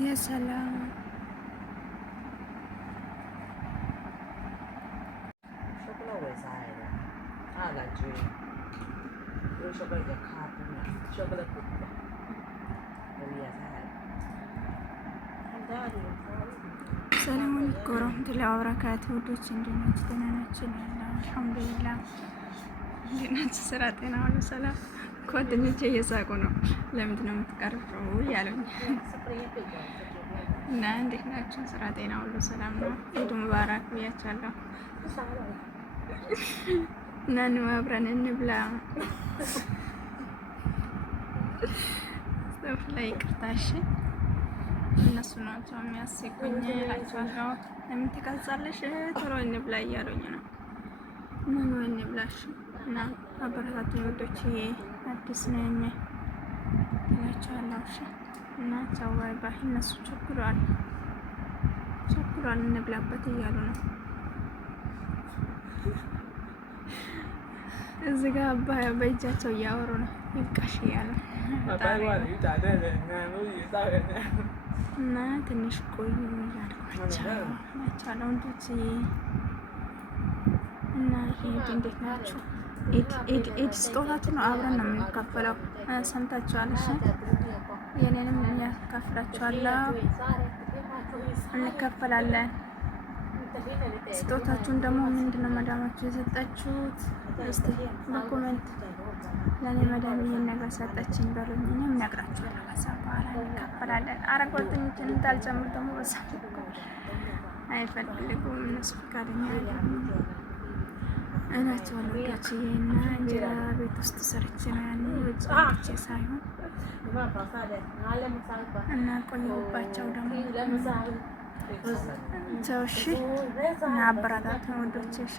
የሰላም ሰላም አለይኩም ወራህመቱላሂ ወበረካቱ። ውዶች እንደት ናችሁ? ደህና ናችሁ? አልሐምዱሊላህ። እንዴት ናችሁ? ስራ፣ ጤና ሁሉ ሰላም? ጓደኞቼ እየሳቁ ነው። ለምንድን ነው የምትቀርበው ያሉኝ እና እንዴት ናችሁ? ስራ፣ ጤና ሁሉ ሰላም ነው? ኢድ ሙባረክ ብያቻለሁ እና አብረን እንብላ። ሶፍ ላይ ይቅርታሽ እነሱ ናቸው የሚያስቁኝ እላቸዋለሁ። ለምን ትቀርጻለሽ? ቶሎ እንብላ እያሉኝ ነው። ምን እንብላሽ እና አበረታቱኝ ወዶች፣ አዲስ ነኝ እላቸዋለሁ። እሺ እና ቻው ባይ ባይ። እነሱ ቸኩሏል እንብላበት እያሉ ነው። እዚህ ጋር በእጃቸው እያወሩ ነው። ይብቃሽ እያሉ እና ትንሽ ቆዩ እያልኳቸው ናቸው ወንዶች። እና ኢድ እንዴት ናችሁ? ኢድ ስጦታችሁ ነው። አብረን ነው የምንካፈለው። ሰምታችኋል? እሺ የኔንም ያካፍላችኋለሁ፣ እንካፈላለን። ስጦታችሁን ደግሞ ምንድነው መዳማችሁ የሰጣችሁት? እስቲ በኮሜንት ለኔ መዳም ይሄን ነገር ሰጠችኝ በሉኝ፣ እኔም እነግራችኋለሁ። ከዛ በኋላ እንካፈላለን። አረግ ጓደኞችን እንዳልጨምር ደግሞ በዛ አይፈልጉም እነሱ ፈቃደኛ አይደሉም እናቸዋለሁ። እና እንጀራ ቤት ውስጥ ሰርቼ ነው ያኔ ውጭ ሰርቼ ሳይሆን እና ቆየሁባቸው ደግሞ ሰው። እሺ እና አበረታቱ ወንዶች። እሺ